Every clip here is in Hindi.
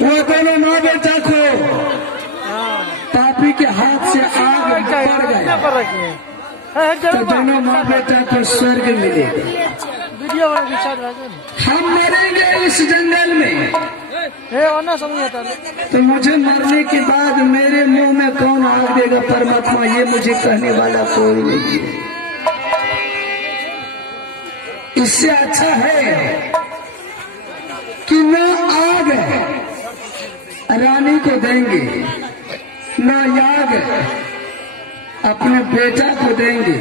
वो दोनों माँ बेटा को पापी के हाथ से आग पड़ गए तो दोनों माँ बेटा को स्वर्ग मिले। हम मरेंगे इस जंगल में तो मुझे मरने के बाद मेरे मुंह में कौन आग देगा परमात्मा, ये मुझे कहने वाला कोई नहीं है। इससे अच्छा है कि न आग रानी को देंगे न याग अपने बेटा को देंगे।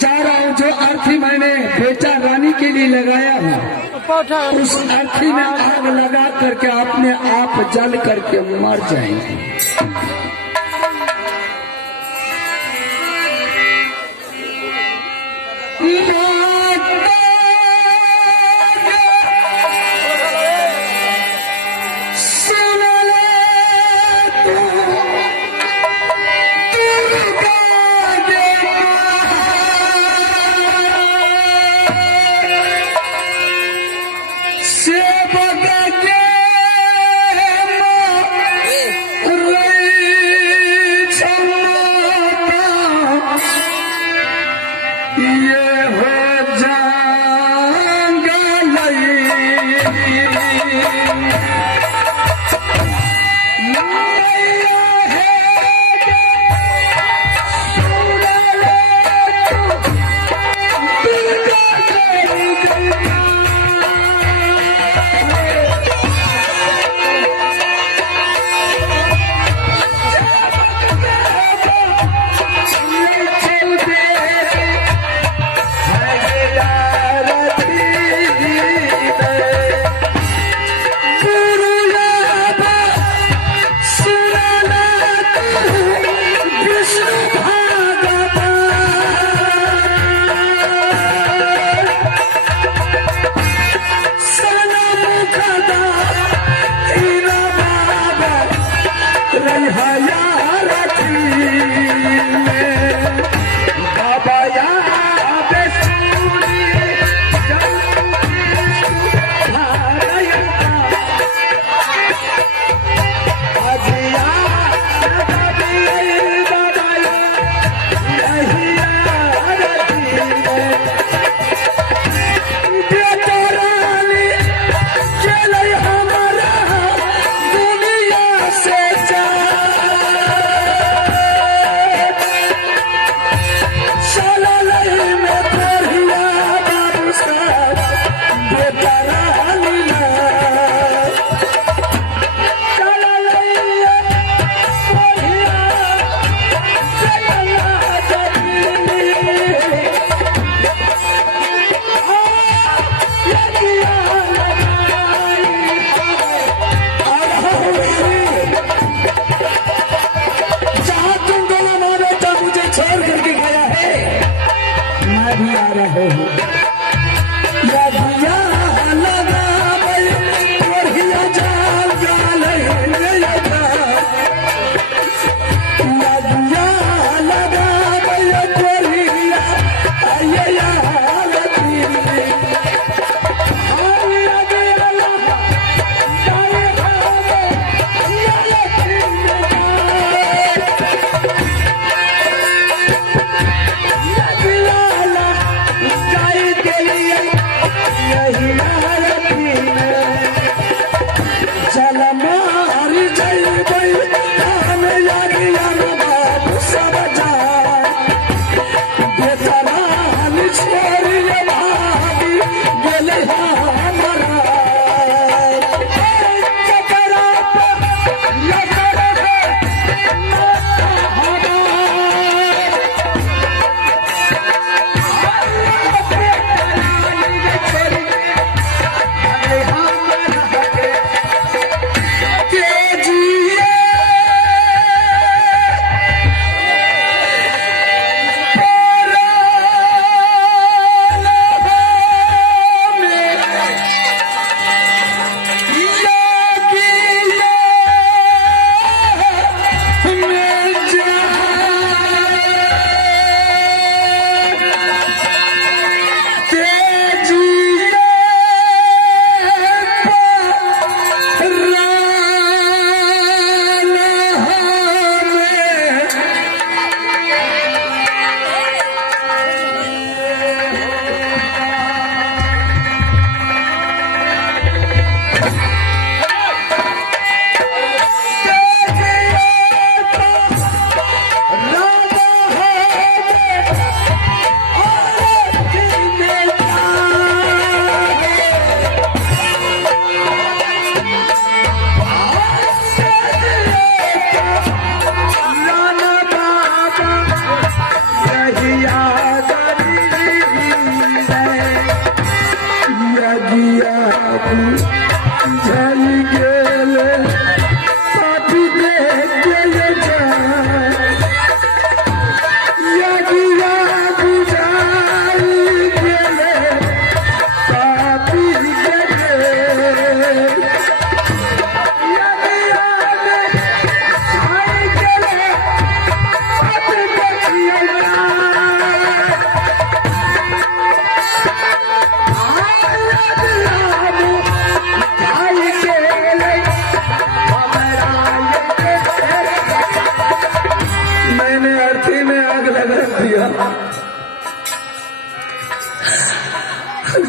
जा रहा हूँ जो अर्थी मैंने बेटा रानी के लिए लगाया हूँ उस अर्थी में आग लगा करके अपने आप जल करके मर जाएंगे।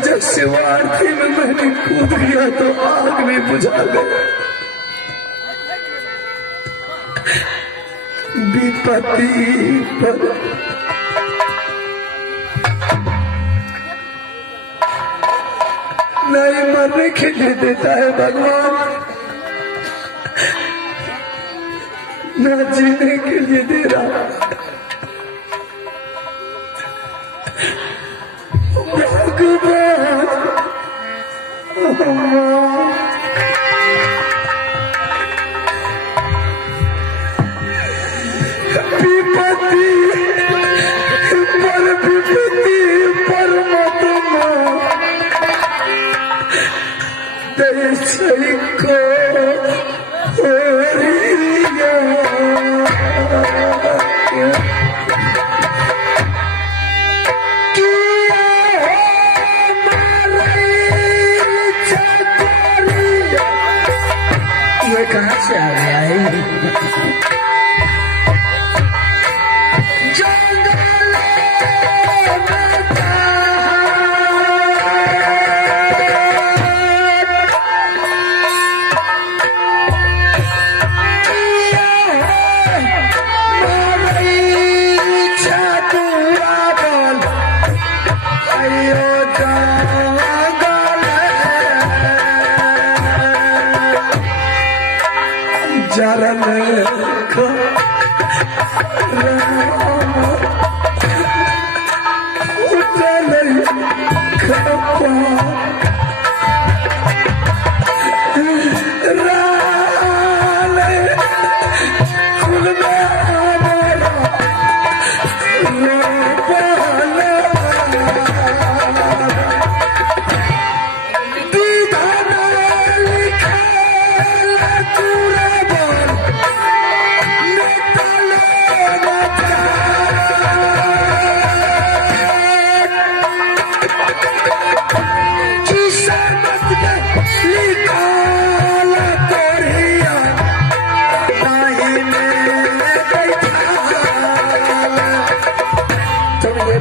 जब शिवार्थी में मैंने कूद गया तो आग भी बुझा गया। विपत्ति पर नहीं मरने के लिए देता है भगवान, न जीने के लिए दे रहा। विपत्ति पर मत को ये कहाँ से आ गया है?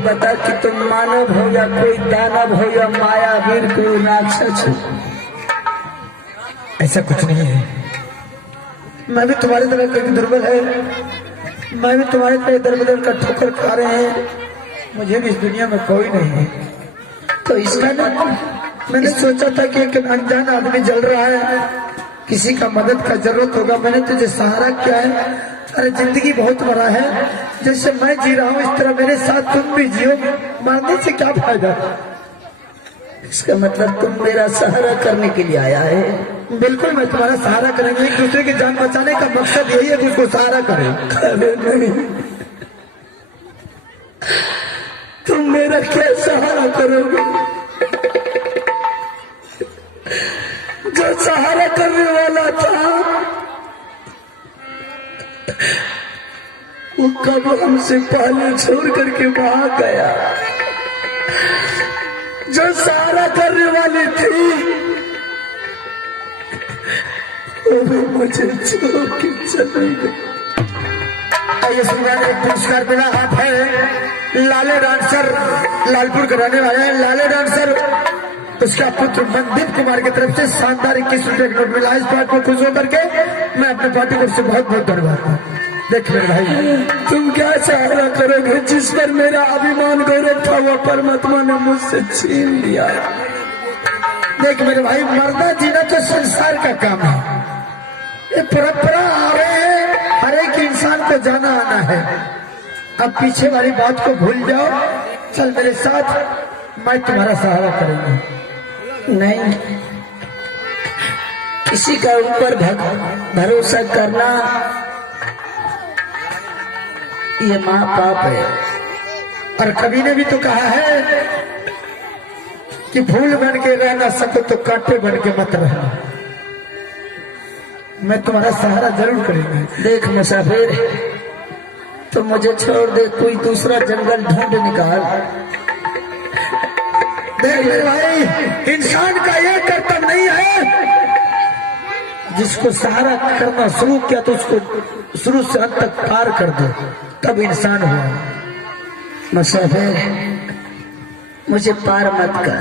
बता कि तुम मानव हो या कोई दानव हो या मायावीर कोई राक्षस हो? ऐसा कुछ नहीं है। मैं भी तुम्हारी तरह कोई दुर्बल है, मैं भी तुम्हारी तरह दर बदर का ठोकर खा रहे हैं। मुझे भी इस दुनिया में कोई नहीं है। तो इसका ना मैंने सोचा था कि एक अनजान आदमी जल रहा है, किसी का मदद का जरूरत होगा, मैंने तुझे सहारा किया है। अरे जिंदगी बहुत बड़ा है, जैसे मैं जी रहा हूँ इस तरह मेरे साथ तुम भी जियो। मरने से क्या फायदा? इसका मतलब तुम मेरा सहारा करने के लिए आया है? बिल्कुल, मैं तुम्हारा सहारा करेंगे। एक दूसरे की जान बचाने का मकसद यही है कि उसको सहारा करें। अरे नहीं, तुम मेरा क्या सहारा करोगे? जो सहारा करने वाला था वो कब हमसे पहले छोड़ करके भाग गया। जो सहारा करने वाली थी वो भी मुझे छोड़ के चली गई। ये सुनने एक पुरस्कार मिला हाथ है लाले डांसर, लालपुर के रहने वाले हैं। लाले डांसर उसका पुत्र मनदीप कुमार की तरफ से शानदार 21 रुपए का नोट मिला। इस बात को खुश होकर के मैं अपने पार्टी को से बहुत बहुत धन्यवाद दूं। देख मेरे भाई, तुम क्या सहारा करोगे? जिस पर मेरा अभिमान गौरव था वो परमात्मा ने मुझसे छीन लिया। देख मेरे भाई, मरना जीना तो संसार का काम है, ये परंपरा आ रहे हैं, हर एक इंसान को जाना आना है। अब पीछे वाली बात को भूल जाओ, चल मेरे साथ, मैं तुम्हारा सहारा करूंगा। नहीं, किसी का ऊपर भरोसा करना ये महापाप है। और कवि ने भी तो कहा है कि फूल बन के रह ना सको तो कांटे बन के मत रहना। मैं तुम्हारा सहारा जरूर करूंगा। देख मुसाफिर, तो मुझे छोड़ दे, कोई दूसरा जंगल ढूंढ निकाल। देख मेरे भाई, इंसान का यह कर्तव्य नहीं है, जिसको सहारा करना शुरू किया तो उसको शुरू से अंत तक पार कर दो, तब इंसान हुआ। मुसाफिर, मुझे पार मत कर।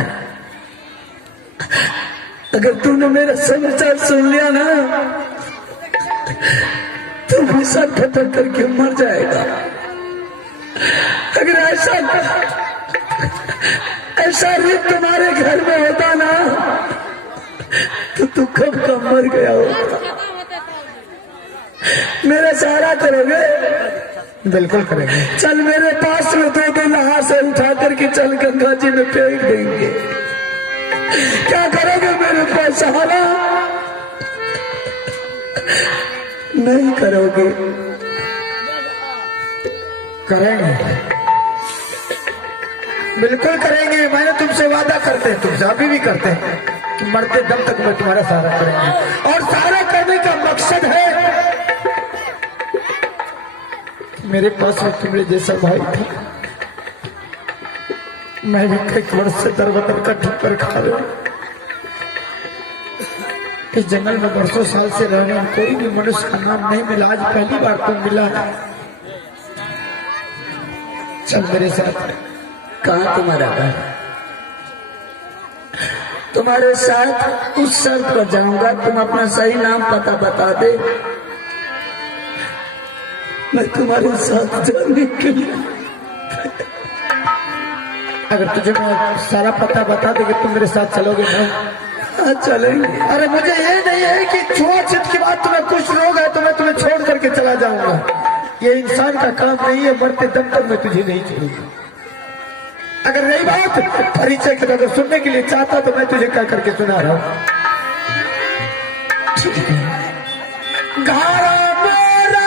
अगर तूने मेरा समाचार सुन लिया ना तो मैं सर फटक करके मर जाएगा। अगर ऐसा रीत तुम्हारे घर में होता ना तो तू कब का मर गया होता। मेरा सहारा करोगे? बिल्कुल करेंगे। चल मेरे पास में दो नहा से उठा करके चल गंगा जी में फेंक देंगे। क्या करोगे मेरे पास सहारा? नहीं करोगे? करेंगे, बिल्कुल करेंगे। मैंने तुमसे वादा करते हैं, तुमसे अभी भी करते हैं कि मरते दम तक मैं तुम्हारा सहारा करेंगे। और सहारा करने का मकसद है, मेरे पास में तुम्हारे जैसा भाई था, मैं भी कई वर्ष से दरबदर का ठोकर खा रहा हूं। इस जंगल में बरसों साल से रहने में कोई भी मनुष्य का नाम नहीं मिला, आज पहली बार तुम मिला है। चल मेरे साथ। कहाँ तुम्हारा घर? तुम्हारे साथ उस शर्त पर जाऊंगा, तुम अपना सही नाम पता बता दे, मैं तुम्हारे साथ जाने के लिए। अगर तुझे मैं सारा पता बता देगा तुम मेरे साथ चलोगे ना? हाँ चलेंगे। अरे मुझे ये नहीं है कि छुआछूत की बात तुम्हें कुछ रोग है तो मैं तुम्हें छोड़ करके चला जाऊंगा। ये इंसान का काम नहीं है, मरते दम तक मैं तुझे नहीं छोड़ूंगा। अगर रही बात परिचय की अगर सुनने के लिए चाहता तो मैं तुझे क्या करके सुना रहा हूं। घारा मेरा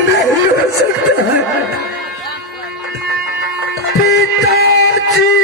नहीं हो सकता है। पिताजी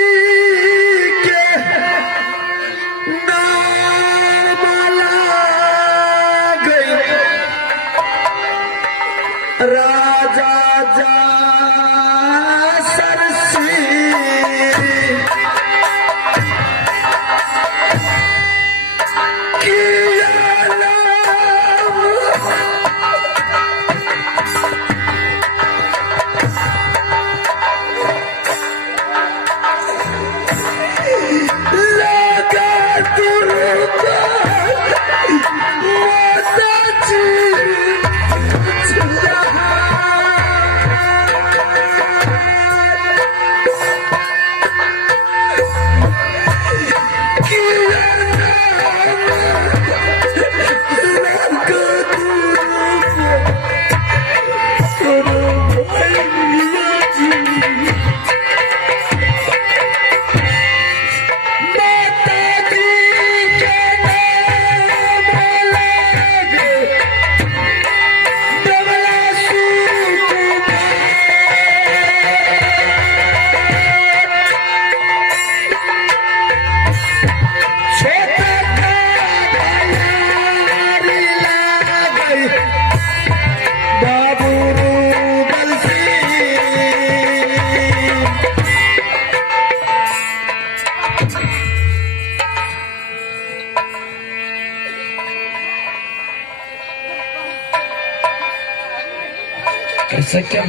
ऐसा क्या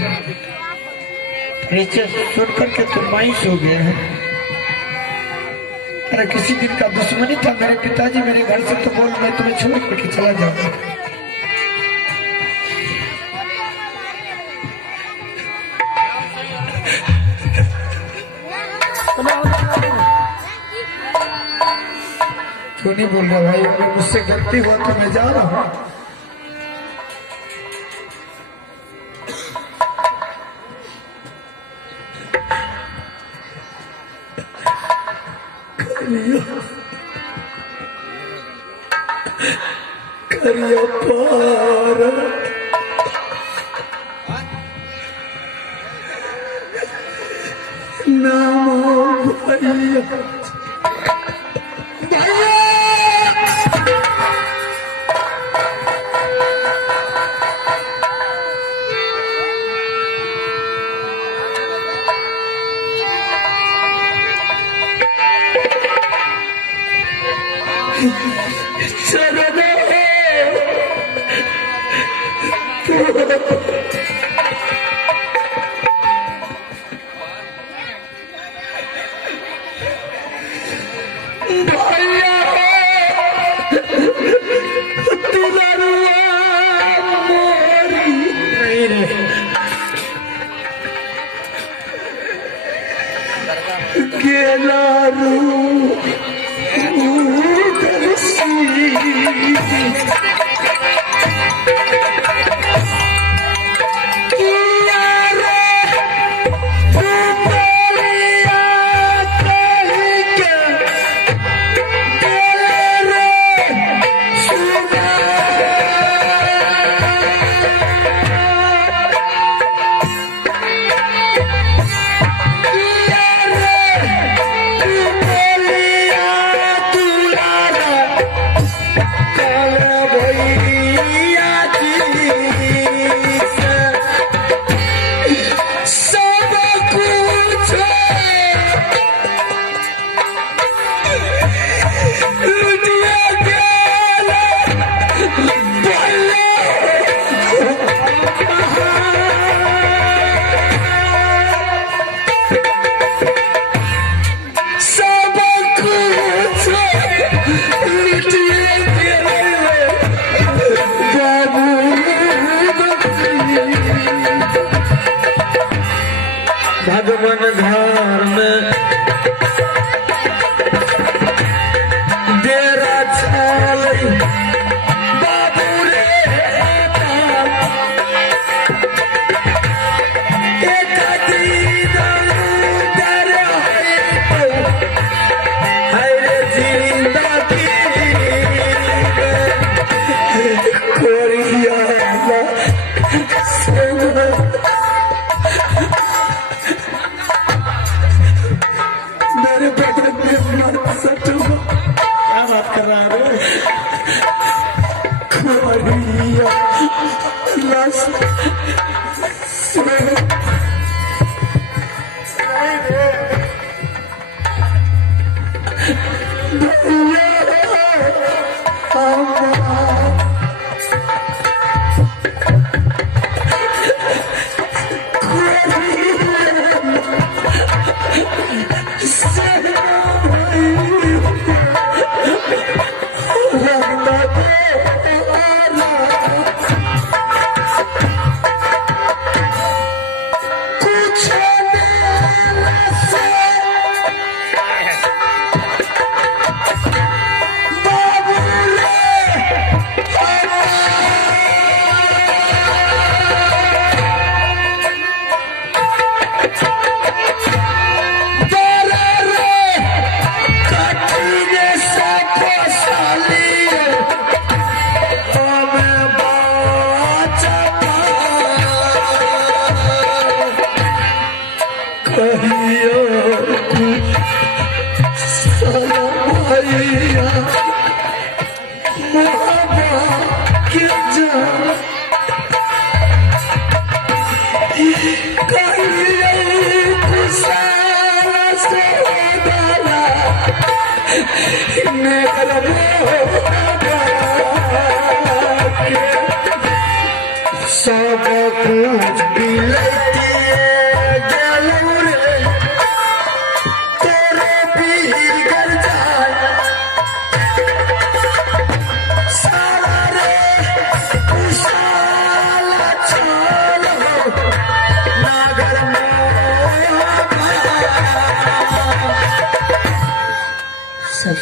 नीचे सुन करके तो मायूस हो गया है। अरे किसी दिन का दुश्मनी था मेरे पिताजी मेरे घर से तो बोल मैं तुम्हें छोड़ करके चला जाऊंगा। क्यों नहीं बोल रहा भाई? अगर मुझसे गलती हुआ तो मैं जा रहा हूँ। करिया पार नामो भैया भगवान धार में डेरा छाल बाबू रे एक दर है रे जिंदगी कोरिया क्या बात कर रहा है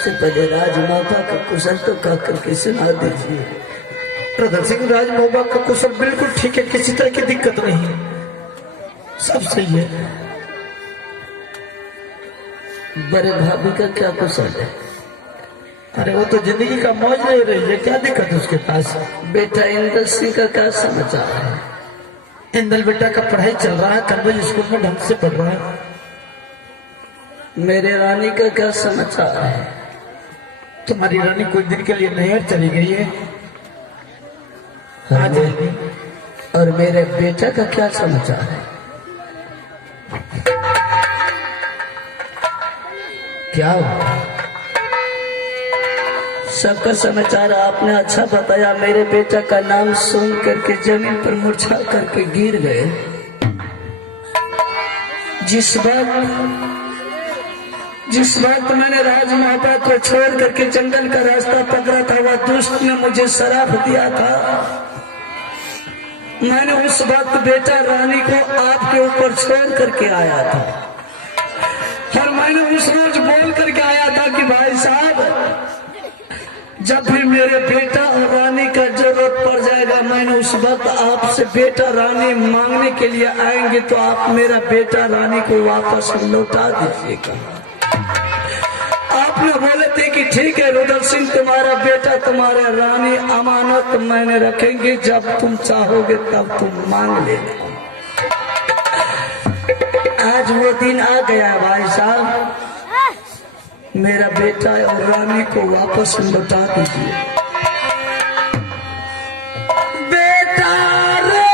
सबसे पहले राजमाता का कुशल तो कह करके सुना दीजिए। प्रधान सिंह, राजमोबा का कुशल बिल्कुल ठीक है, किसी तरह की दिक्कत नहीं है, सब सही है। बड़े भाभी का क्या कुशल है? अरे वो तो जिंदगी का मौज ले रही है, क्या दिक्कत है उसके पास? बेटा इंदर सिंह का क्या समाचार है? इंदल बेटा का पढ़ाई चल रहा है, कन्वेज स्कूल में ढंग से पढ़ रहा है। मेरे रानी का क्या समाचार है? तुम्हारी रानी कुछ दिन के लिए नैहर चली गई है, आ जाएगी। और मेरे बेटा का क्या समाचार है? क्या हुआ? सबका समाचार आपने अच्छा बताया। मेरे बेटा का नाम सुन करके जमीन पर मुरझा करके गिर गए। जिस वक्त मैंने राजमाता को छोड़ करके जंगल का रास्ता पकड़ा था, वह दुष्ट ने मुझे शराप दिया था। मैंने उस वक्त बेटा रानी को आपके ऊपर छोड़ करके आया था, और मैंने उस रोज बोल करके आया था कि भाई साहब, जब भी मेरे बेटा और रानी का जरूरत पड़ जाएगा, मैंने उस वक्त आपसे बेटा रानी मांगने के लिए आएंगे, तो आप मेरा बेटा रानी को वापस लौटा दीजिएगा। आपने बोले थे कि ठीक है रुद्र सिंह, तुम्हारा बेटा तुम्हारा रानी अमानत मैंने रखेंगे, जब तुम चाहोगे तब तुम मांग लेना। आज वो दिन आ गया भाई साहब, मेरा बेटा और रानी को वापस लौटा दीजिए। बेटा रे,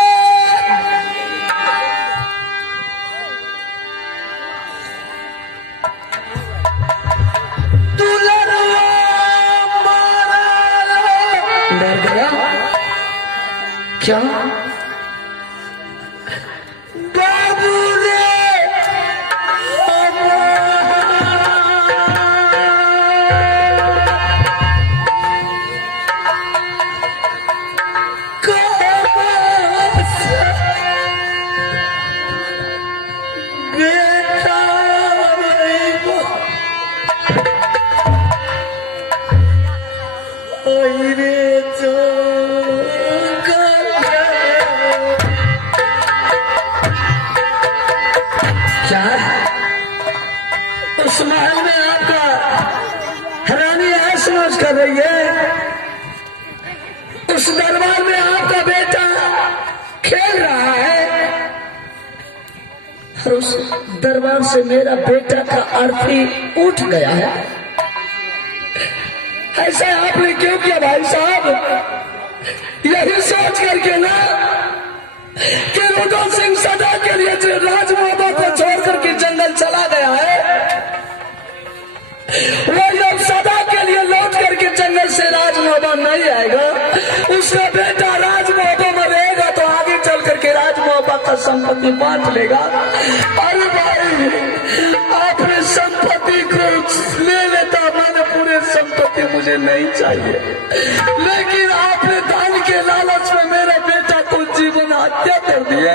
दुल्हनिया मारा। डर गया क्या? बाबू रे, उस महल में आपका रानी ऐश मौज कर रही है, उस दरबार में आपका बेटा खेल रहा है, और उस दरबार से मेरा बेटा का अर्थी उठ गया है। ऐसा आपने क्यों किया भाई साहब? यही सोच करके ना कि रुद्र सिंह सदा के लिए जो राजमाता को छोड़ करके जंगल चला गया है, वो लोग सदा के लिए लौट करके जंगल से राजमाता नहीं आएगा। उसका बेटा राजमाता में रहेगा, तो आगे चल करके राजमाता का संपत्ति बांट लेगा। अरे भाई, आपने संपत्ति को ले लेता, मैंने पूरे संपत्ति मुझे नहीं चाहिए, लेकिन आपने दान के लालच में मेरा बेटा को जीवन हत्या कर दिए।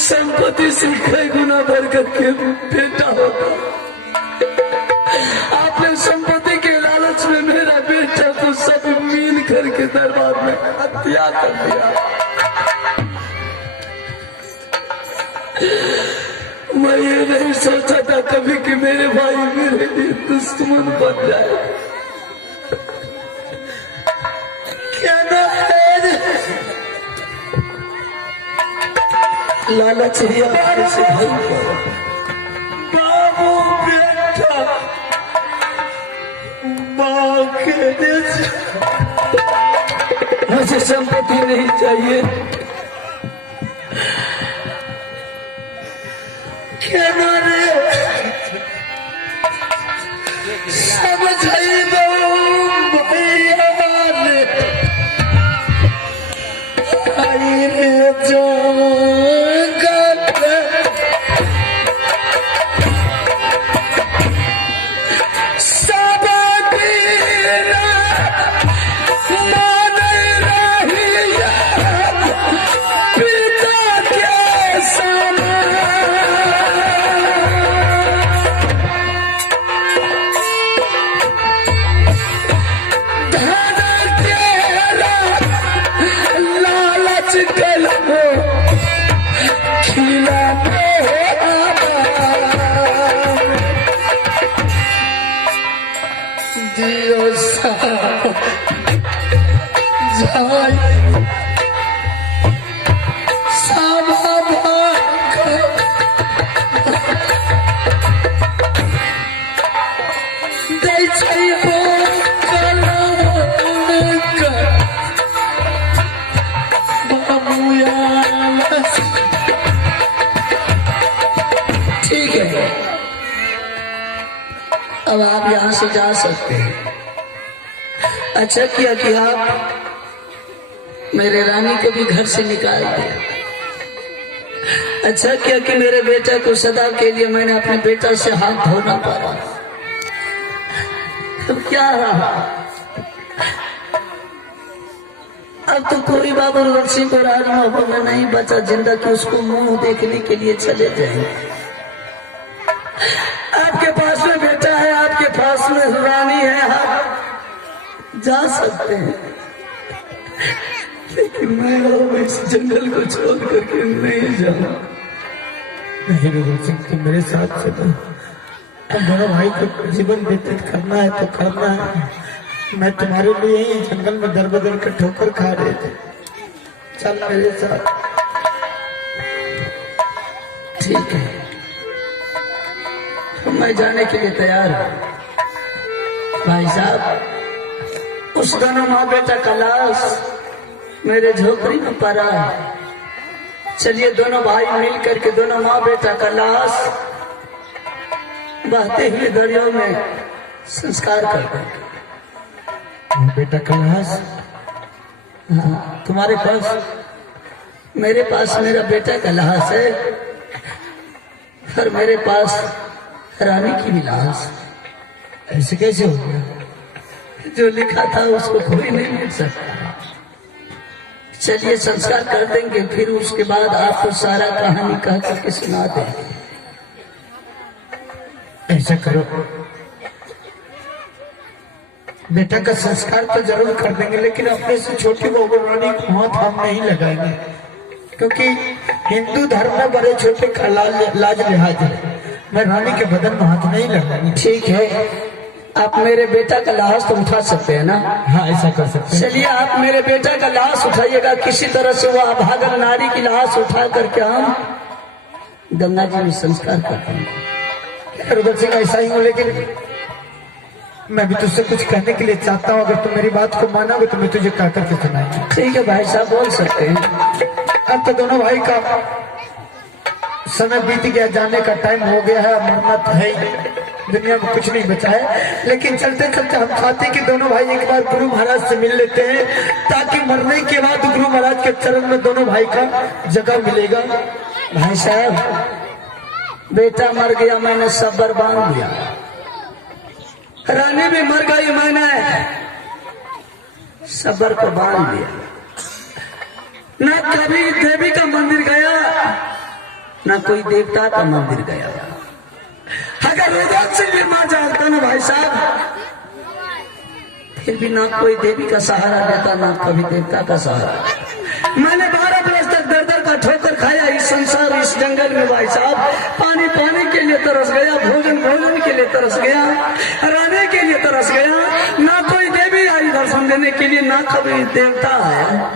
संपत्ति से कई गुना बढ़ करके बेटा होगा। आपने संपत्ति के लालच में मेरा बेटा को सब मीन करके दरबार में हत्या कर दिया। मैं ये नहीं सोचा था कभी कि मेरे भाई मेरे लिए दुश्मन बन जाए। क्या ना लालच ही हमारे से भाई बाबू बेटा मां के देश, मुझे संपत्ति नहीं चाहिए। क्या रे समझ आई भैया ने आई रे जो ठीक है, अब आप यहाँ से जा सकते हैं। अच्छा किया कि आप मेरे रानी को भी घर से निकाल दिया। अच्छा किया कि मेरे बेटा को सदा के लिए मैंने अपने बेटा से हाथ धोना पड़ा। अब क्या रहा, अब तो कोई बाबूगढ़ सिंह को राज महबूब में नहीं बचा जिंदा कि उसको मुंह देखने के लिए चले जाएंगे। आपके पास में बेटा है, आपके पास में रानी है, आप जा सकते हैं, लेकिन मैं अब इस जंगल को छोड़ करके नहीं जाऊंगा। नहीं भगत सिंह, तुम मेरे साथ चलो। हम दोनों भाई को जीवन व्यतीत करना है तो करना है। मैं तुम्हारे लिए ही जंगल में दर बदर कर ठोकर खा रहे थे। चल मेरे साथ। ठीक है, तो मैं जाने के लिए तैयार हूं। भाई साहब, उस दोनों माँ बेटा का लाश मेरे झोपड़ी में पड़ा है। चलिए दोनों भाई मिल करके दोनों माँ बेटा का लाश बहते हुए दरिया में संस्कार कर देंगे। बेटा का लाश हाँ, तुम्हारे पास, मेरे पास मेरा बेटा का लाश है, और मेरे पास रानी की भी लाश। ऐसे कैसे हो गया? जो लिखा था उसको कोई नहीं मिल सकता। चलिए संस्कार कर देंगे, फिर उसके बाद आपको सारा कहानी कह करके सुना देंगे। ऐसा करो, बेटा का संस्कार तो जरूर कर देंगे, लेकिन अपने से छोटी बहू रानी को हाथ हम नहीं लगाएंगे, क्योंकि हिंदू धर्म में बड़े छोटे का लाज लिहाज है। मैं रानी के बदन में हाथ नहीं लगाएंगे। ठीक है, आप मेरे बेटा का लाश तो उठा सकते हैं ना? हाँ, ऐसा कर सकते हैं। चलिए आप मेरे बेटा का लाश उठाइएगा, किसी तरह से वो अभागन नारी की लाश उठा करके हम गंगा जी में संस्कार करते हैं। रुद्र सिंह, ऐसा ही हूँ, लेकिन मैं भी तुझसे कुछ कहने के लिए चाहता हूँ। अगर तुम मेरी बात को मानोगे तो मैं तुझे कह करके सुनाऊंगा। ठीक है भाई साहब, बोल सकते हैं। अब तो दोनों भाई का समय बीत गया, जाने का टाइम हो गया है, मरना तो है ही, दुनिया में कुछ नहीं बचा है। लेकिन चलते चलते हम चाहते हैं कि दोनों भाई एक बार गुरु महाराज से मिल लेते हैं, ताकि मरने के बाद गुरु महाराज के चरण में दोनों भाई का जगह मिलेगा। भाई साहब, बेटा मर गया, मैंने सब्र बांध दिया। रानी भी मर गई, मैंने सब्र को बांध दिया। ना कभी देवी का मंदिर गया, ना कोई देवता का मंदिर गया। अगर रुद्र सिंह भी मर जाता ना भाई साहब, फिर भी ना कोई देवी का सहारा देता, ना कभी देवता का सहारा। मैंने 12 बरस तक दर दर का ठोकर खाया इस संसार, इस जंगल में भाई साहब। पानी पानी के लिए तरस गया, भोजन भोजन के लिए तरस गया, रहने के लिए तरस गया। ना कोई देवी आई दर्शन देने के लिए, ना कभी देवता आया।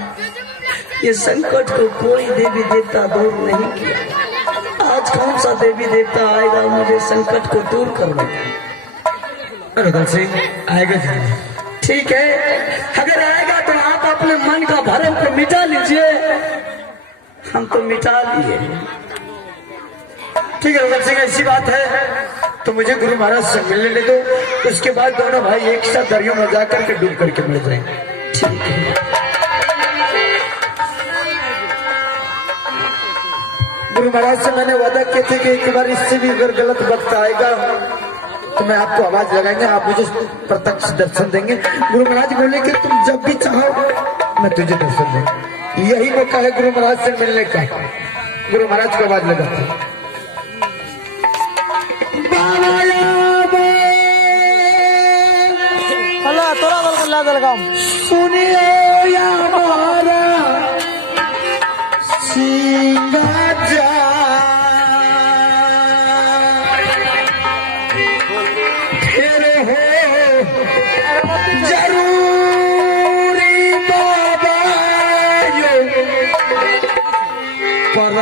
ये संकट को कोई देवी देवता दूर नहीं किया। आज कौन सा देवी देवता आएगा मुझे संकट को दूर करने? रुद्र सिंह आएगा। ठीक है, अगर आएगा तो आप अपने मन का भरम को मिटा लीजिए। हम तो मिटा लिए। ठीक है रुद्र सिंह, ऐसी बात है तो मुझे गुरु महाराज से मिलने दो, उसके बाद दोनों भाई एक साथ दरिया में जाकर के डूब करके मिल जाएंगे। ठीक है। गुरु महाराज से मैंने वादा किया था कि एक बार इससे भी अगर गलत वक्त आएगा तो मैं आपको आवाज लगाएंगे, आप मुझे प्रत्यक्ष दर्शन देंगे। गुरु महाराज बोले कि तुम जब भी चाहो मैं तुझे दर्शन दूंगा। यही मौका है गुरु महाराज से मिलने का। गुरु महाराज को आवाज लगाते सुनिए या हमारा सिंगा जा फिर हो जरूरी बाबा यो पर